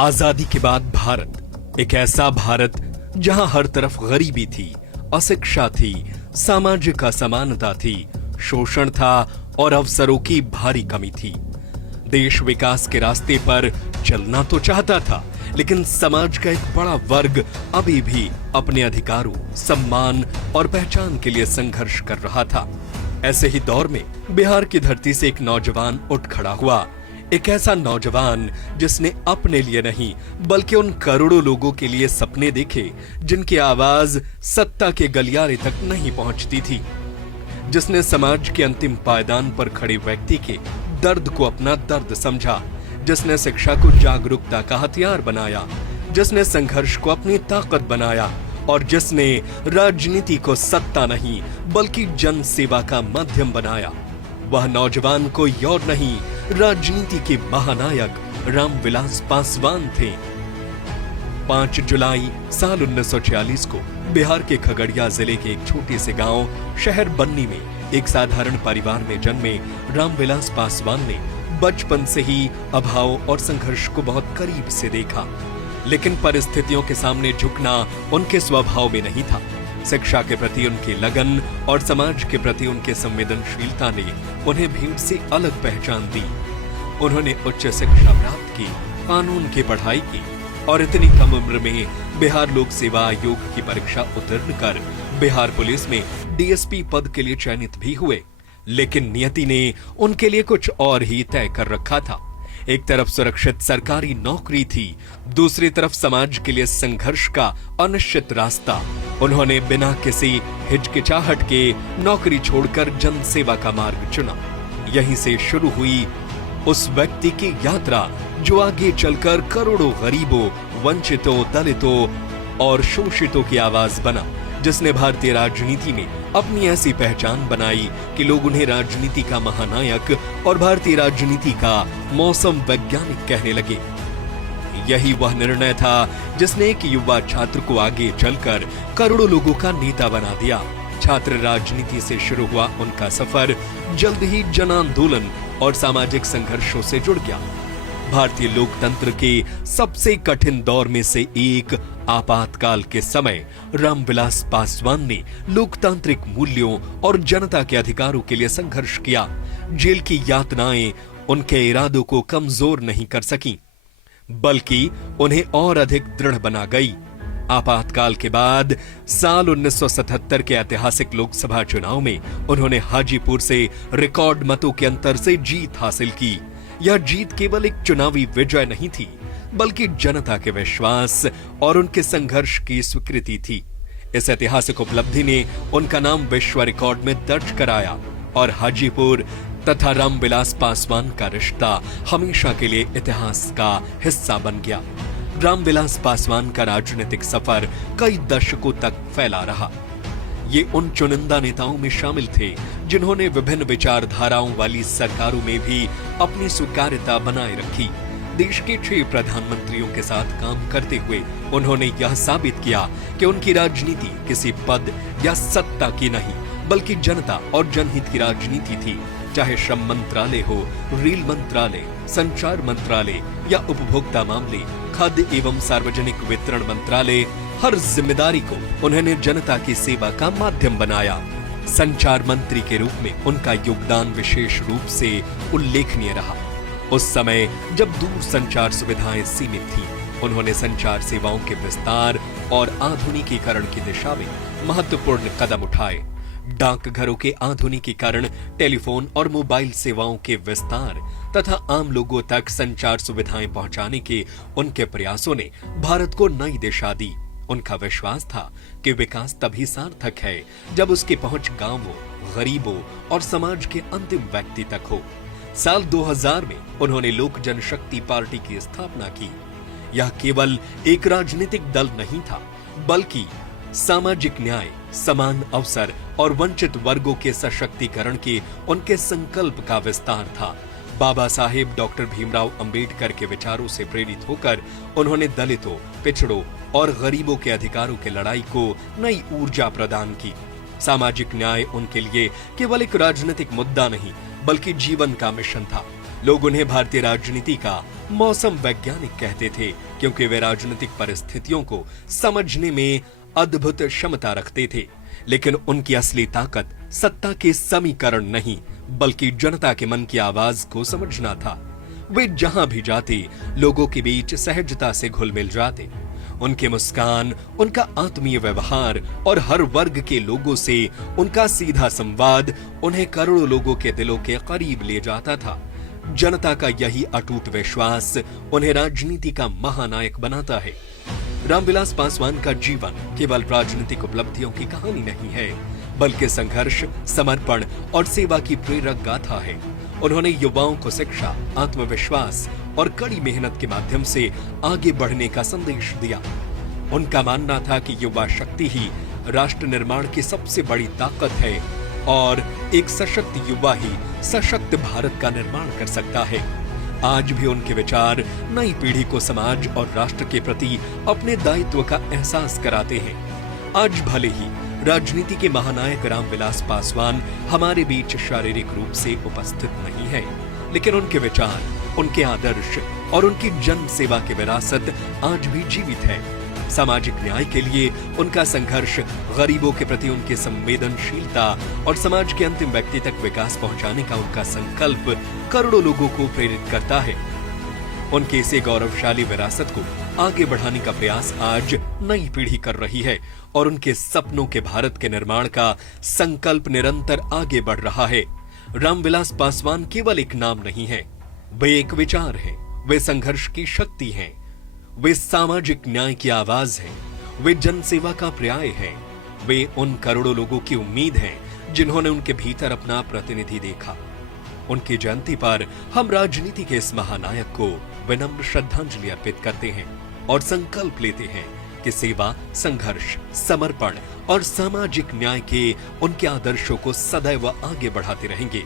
आजादी के बाद भारत एक ऐसा भारत जहां हर तरफ गरीबी थी, अशिक्षा थी, सामाजिक असमानता थी, शोषण था और अवसरों की भारी कमी थी। देश विकास के रास्ते पर चलना तो चाहता था, लेकिन समाज का एक बड़ा वर्ग अभी भी अपने अधिकारों, सम्मान और पहचान के लिए संघर्ष कर रहा था। ऐसे ही दौर में बिहार की धरती से एक नौजवान उठ खड़ा हुआ। एक ऐसा नौजवान जिसने अपने लिए नहीं बल्कि उन करोड़ों लोगों के लिए सपने देखे जिनकी आवाज सत्ता के गलियारे तक नहीं पहुंचती थी। जिसने समाज के अंतिम पायदान पर खड़े व्यक्ति के दर्द को अपना दर्द समझा। जिसने शिक्षा को जागरूकता का हथियार बनाया, जिसने संघर्ष को अपनी ताकत बनाया और जिसने राजनीति को सत्ता नहीं बल्कि जन सेवा का माध्यम बनाया। वह नौजवान कोई और नहीं, राजनीति के महानायक रामविलास पासवान थे। 5 जुलाई साल 1946 को बिहार के खगड़िया जिले के एक छोटे से गांव शहर बन्नी में एक साधारण परिवार में जन्मे रामविलास पासवान ने बचपन से ही अभाव और संघर्ष को बहुत करीब से देखा। लेकिन परिस्थितियों के सामने झुकना उनके स्वभाव में नहीं था। शिक्षा के प्रति उनकी लगन और समाज के प्रति उनकी संवेदनशीलता ने उन्हें भीड़ से अलग पहचान दी। उन्होंने उच्च शिक्षा प्राप्त की, कानून की पढ़ाई की और इतनी कम उम्र में बिहार लोक सेवा आयोग की परीक्षा उत्तीर्ण कर बिहार पुलिस में डीएसपी पद के लिए चयनित भी हुए। लेकिन नियति ने उनके लिए कुछ और ही तय कर रखा था। एक तरफ सुरक्षित सरकारी नौकरी थी, दूसरी तरफ समाज के लिए संघर्ष का अनिश्चित रास्ता। उन्होंने बिना किसी हिचकिचाहट के नौकरी छोड़कर जन सेवा का मार्ग चुना। यहीं से शुरू हुई उस व्यक्ति की यात्रा जो आगे चलकर करोड़ों गरीबों, वंचितों, दलितों और शोषितों की आवाज बना। जिसने भारतीय राजनीति में अपनी ऐसी पहचान बनाई कि लोग उन्हें राजनीति का महानायक और भारतीय राजनीति का मौसम वैज्ञानिक कहने लगे। यही वह निर्णय था जिसने एक युवा छात्र को आगे चलकर करोड़ों लोगों का नेता बना दिया। छात्र राजनीति से शुरू हुआ उनका सफर जल्द ही जन आंदोलन और सामाजिक संघर्षों से जुड़ गया। भारतीय लोकतंत्र के सबसे कठिन दौर में से एक आपातकाल के समय रामविलास पासवान ने लोकतांत्रिक मूल्यों और जनता के अधिकारों के लिए संघर्ष किया। जेल की यातनाएं उनके इरादों को कमजोर नहीं कर सकी, बल्कि उन्हें और अधिक दृढ़ बना गई। आपातकाल के बाद साल 1977 के ऐतिहासिक लोकसभा चुनाव में उन्होंने हाजीपुर से रिकॉर्ड मतों के अंतर से जीत हासिल की। यह जीत केवल एक चुनावी विजय नहीं थी, बल्कि जनता के विश्वास और उनके संघर्ष की स्वीकृति थी। इस ऐतिहासिक उपलब्धि ने उनका नाम विश्व रिकॉर्ड में दर्ज कराया और हाजीपुर तथा रामविलास पासवान का रिश्ता हमेशा के लिए इतिहास का हिस्सा बन गया। रामविलास पासवान का राजनीतिक सफर कई दशकों तक फैला रहा। ये उन चुनिंदा नेताओं में शामिल थे जिन्होंने विभिन्न विचारधाराओं वाली सरकारों में भी अपनी स्वीकार्यता बनाए रखी। देश के 6 प्रधानमंत्रियों के साथ काम करते हुए उन्होंने यह साबित किया कि उनकी राजनीति किसी पद या सत्ता की नहीं बल्कि जनता और जनहित की राजनीति थी। चाहे श्रम मंत्रालय हो, रेल मंत्रालय, संचार मंत्रालय या उपभोक्ता मामले, खाद्य एवं सार्वजनिक वितरण मंत्रालय, हर जिम्मेदारी को उन्होंने जनता की सेवा का माध्यम बनाया। संचार मंत्री के रूप में उनका योगदान विशेष रूप से उल्लेखनीय रहा। उस समय जब दूर संचार सुविधाएं सीमित थीं, उन्होंने संचार सेवाओं के विस्तार और आधुनिकीकरण की दिशा में महत्वपूर्ण कदम उठाए। डाकघरों के आधुनिकीकरण, टेलीफोन और मोबाइल सेवाओं के विस्तार तथा आम लोगों तक संचार सुविधाएं पहुंचाने के उनके प्रयासों ने भारत को नई दिशा दी। उनका विश्वास था कि विकास तभी सार्थक है जब उसकी पहुंच गांवों, गरीबों और समाज के अंतिम व्यक्ति तक हो। साल 2000 में उन्होंने लोक जनशक्ति पार्टी की स्थापना की। यह केवल एक राजनीतिक दल नहीं था, बल्कि सामाजिक न्याय, समान अवसर और वंचित वर्गों के सशक्तिकरण के उनके संकल्प का विस्तार था। बाबा साहेब डॉक्टर भीमराव अंबेडकर के विचारों से प्रेरित होकर उन्होंने दलितों, पिछड़ों और गरीबों के अधिकारों की लड़ाई को नई ऊर्जा प्रदान की। सामाजिक न्याय उनके लिए केवल एक राजनीतिक मुद्दा नहीं बल्कि जीवन का मिशन था। लोग उन्हें भारतीय राजनीति का मौसम वैज्ञानिक कहते थे, क्योंकि वे राजनीतिक परिस्थितियों को समझने में अद्भुत क्षमता रखते थे। लेकिन उनकी असली ताकत सत्ता के समीकरण नहीं, बल्कि जनता के मन की आवाज को समझना था। वे जहां भी जाते, लोगों के बीच सहजता से घुल मिल जाते। उनकी मुस्कान, उनका आत्मीय व्यवहार और हर वर्ग के लोगों से उनका सीधा संवाद उन्हें करोड़ों लोगों के दिलों के करीब ले जाता था। जनता का यही अटूट विश्वास उन्हें राजनीति का महानायक बनाता है। रामविलास पासवान का जीवन केवल राजनीतिक उपलब्धियों की कहानी नहीं है, बल्कि संघर्ष, समर्पण और सेवा की प्रेरक गाथा है। उन्होंने युवाओं को शिक्षा, आत्मविश्वास और कड़ी मेहनत के माध्यम से आगे बढ़ने का संदेश दिया। उनका मानना था कि युवा शक्ति ही राष्ट्र निर्माण की सबसे बड़ी ताकत है और एक सशक्त युवा ही सशक्त भारत का निर्माण कर सकता है। आज भी उनके विचार नई पीढ़ी को समाज और राष्ट्र के प्रति अपने दायित्व का एहसास कराते हैं। आज भले ही राजनीति के महानायक रामविलास पासवान हमारे बीच शारीरिक रूप से उपस्थित नहीं है, लेकिन उनके विचार, उनके आदर्श और उनकी जन सेवा की विरासत आज भी जीवित है। सामाजिक न्याय के लिए उनका संघर्ष, गरीबों के प्रति उनकी संवेदनशीलता और समाज के अंतिम व्यक्ति तक विकास पहुंचाने का उनका संकल्प करोड़ों लोगों को प्रेरित करता है। उनके इसे गौरवशाली विरासत को आगे बढ़ाने का प्रयास आज नई पीढ़ी कर रही है और उनके सपनों के भारत के निर्माण का संकल्प निरंतर आगे बढ़ रहा है। रामविलास पासवान केवल एक नाम नहीं है, वे एक विचार है, वे संघर्ष की शक्ति हैं, वे सामाजिक न्याय की आवाज है, वे जनसेवा का पर्याय है, वे उन करोड़ों लोगों की उम्मीद हैं जिन्होंने उनके भीतर अपना प्रतिनिधि देखा। उनकी जयंती पर हम राजनीति के इस महानायक को विनम्र श्रद्धांजलि अर्पित करते हैं और संकल्प लेते हैं कि सेवा, संघर्ष, समर्पण और सामाजिक न्याय के उनके आदर्शों को सदैव आगे बढ़ाते रहेंगे।